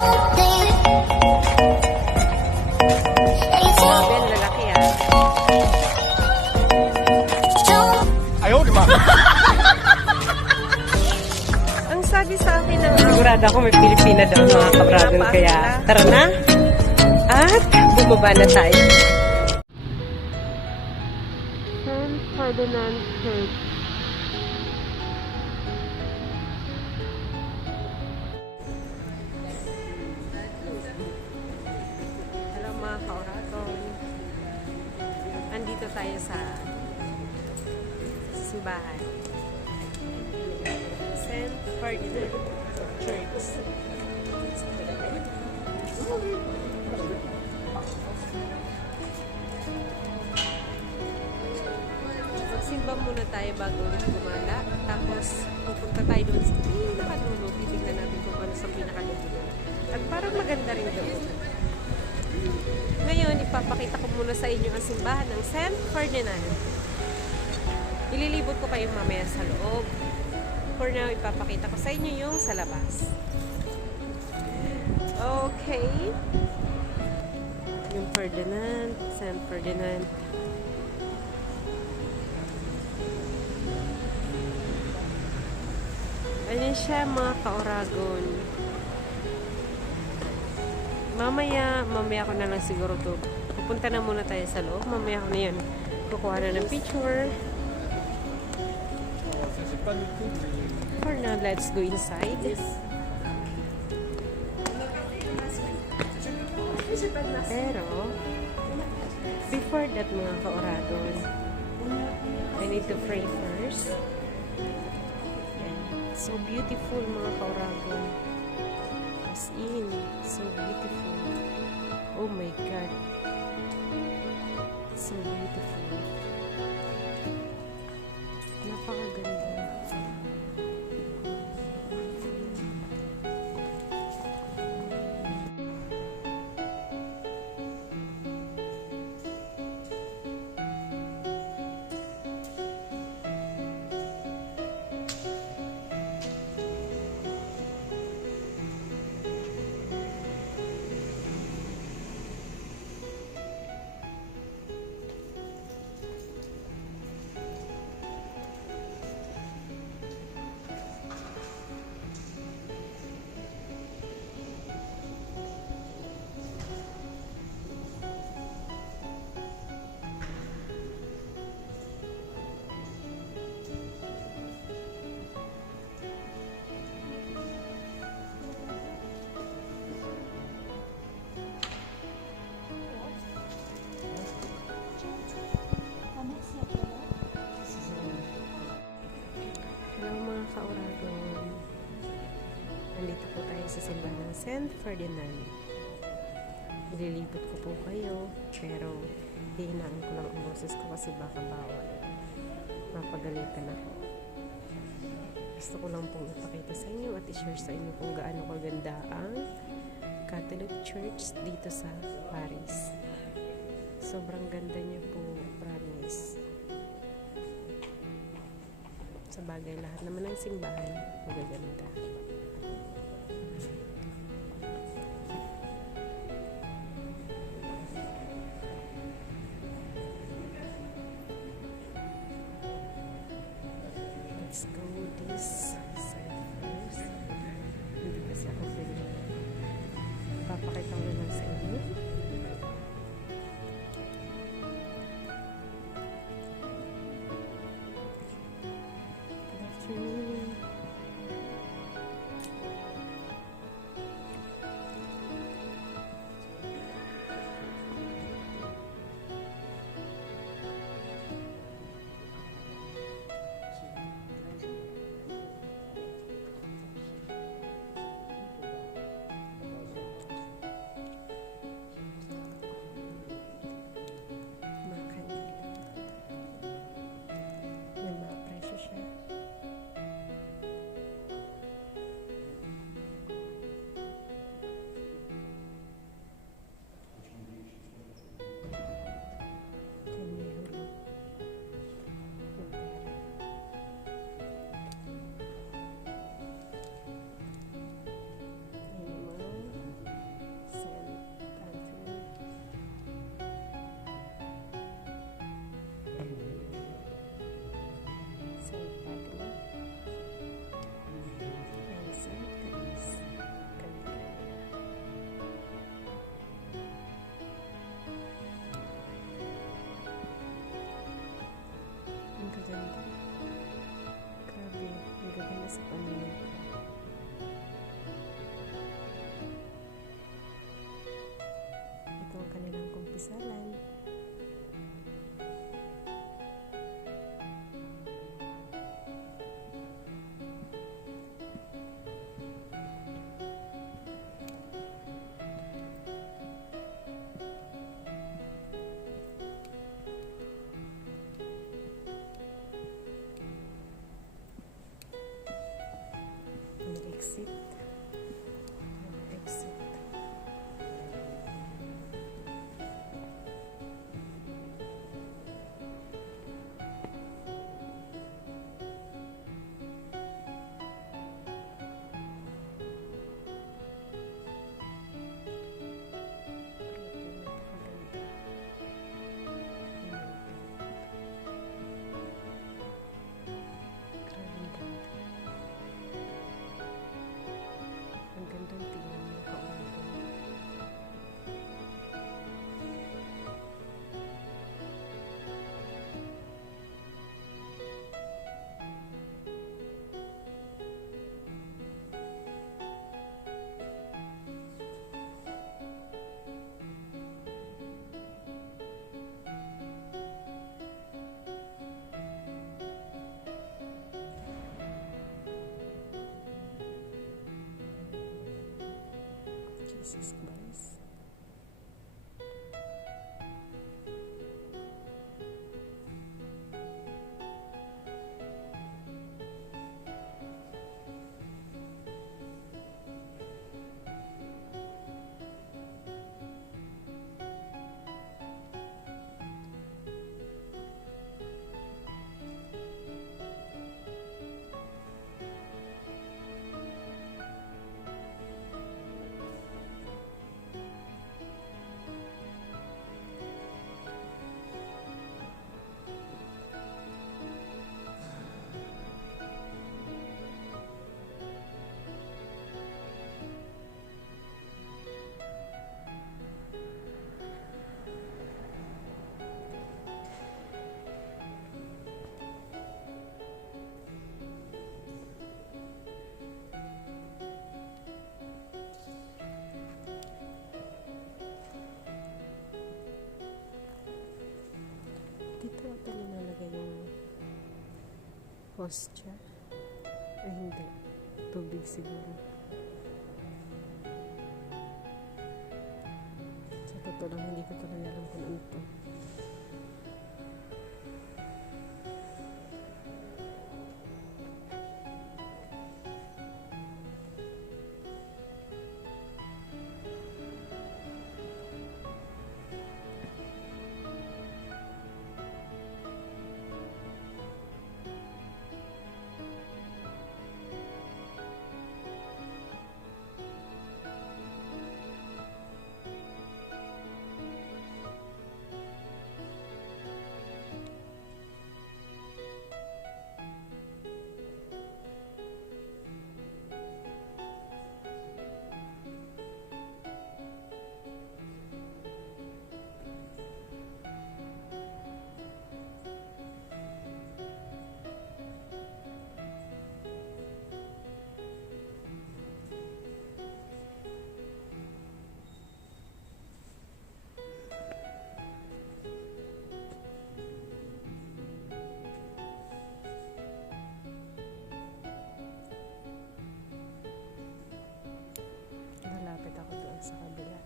Grabe, ang lalaki ah. Ayaw, di ba? Ang sabi sa akin ng sigurado ako may Pilipina daw mga kabradon, kaya tara na at bumaba na tayo. San Ferdinand Church. Hello mga kauragon. Andito tayo sa simbahan. San Ferdinand Church. Magsimba muna tayo bago ulit gumala. Tapos pupunta tayo doon sa pinakadulo. Titignan natin kung ano sa pinakadulo. At parang maganda rin doon. Ngayon, ipapakita ko muna sa inyo ang simbahan ng San Ferdinand. Ililibot ko kayo mamaya sa loob. For now, ipapakita ko sa inyo yung sa labas. Okay. Yung Ferdinand, San Ferdinand. Ayan siya mga kauragon. Mamaya ko na lang siguro to. Pupunta na muna tayo sa loob. Mamaya ko na yan. Kukuha na ng picture. For now, let's go inside. Pero, before that mga kauragon, I need to pray first. So beautiful mga kauragon. As in, so beautiful. Oh my God. So beautiful. Napakaganda. Nandito po tayo sa simbahan ng San Ferdinand. Ililibot ko po kayo, pero hihinaan ko lang ang boses ko kasi baka bawal. Mapagalitan ako. Gusto ko lang pong ipakita sa inyo at i-share sa inyo kung gaano kaganda ang Catholic Church dito sa Paris. Sobrang ganda niya po, promise. Sa bagay, lahat naman ng simbahan magaganda. Let's go this side first. Hindi kasi ako pwede. Papakita ko naman sa inyo. Good afternoon. Jesus Christ. Dito ata nilalagay yung hostya. Ay hindi. Tubig siguro. Sa totoo lang, hindi ko talaga alam kung ano ito. Malapit ako doon sa kabila.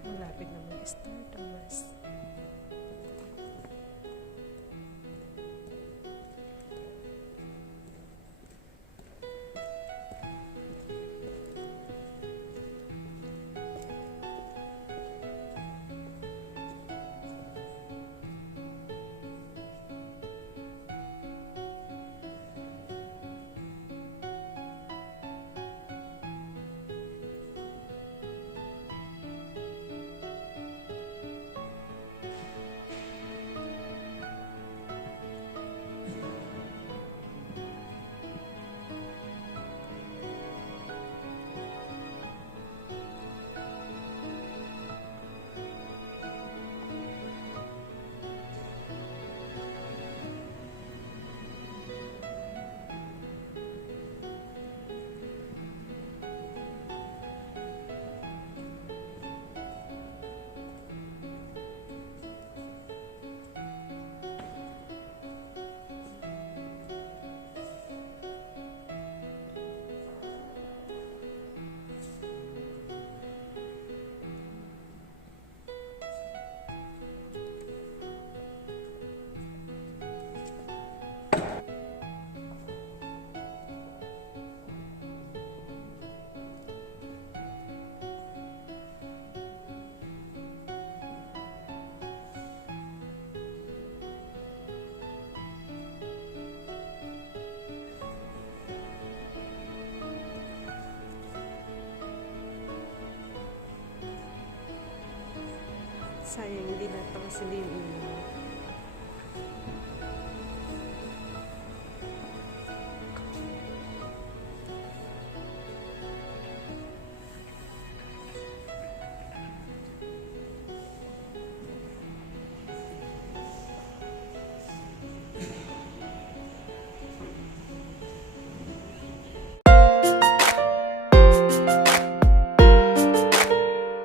Malapit na mag-start ang mass. Sayang hindi lahat nakasali yung ulo.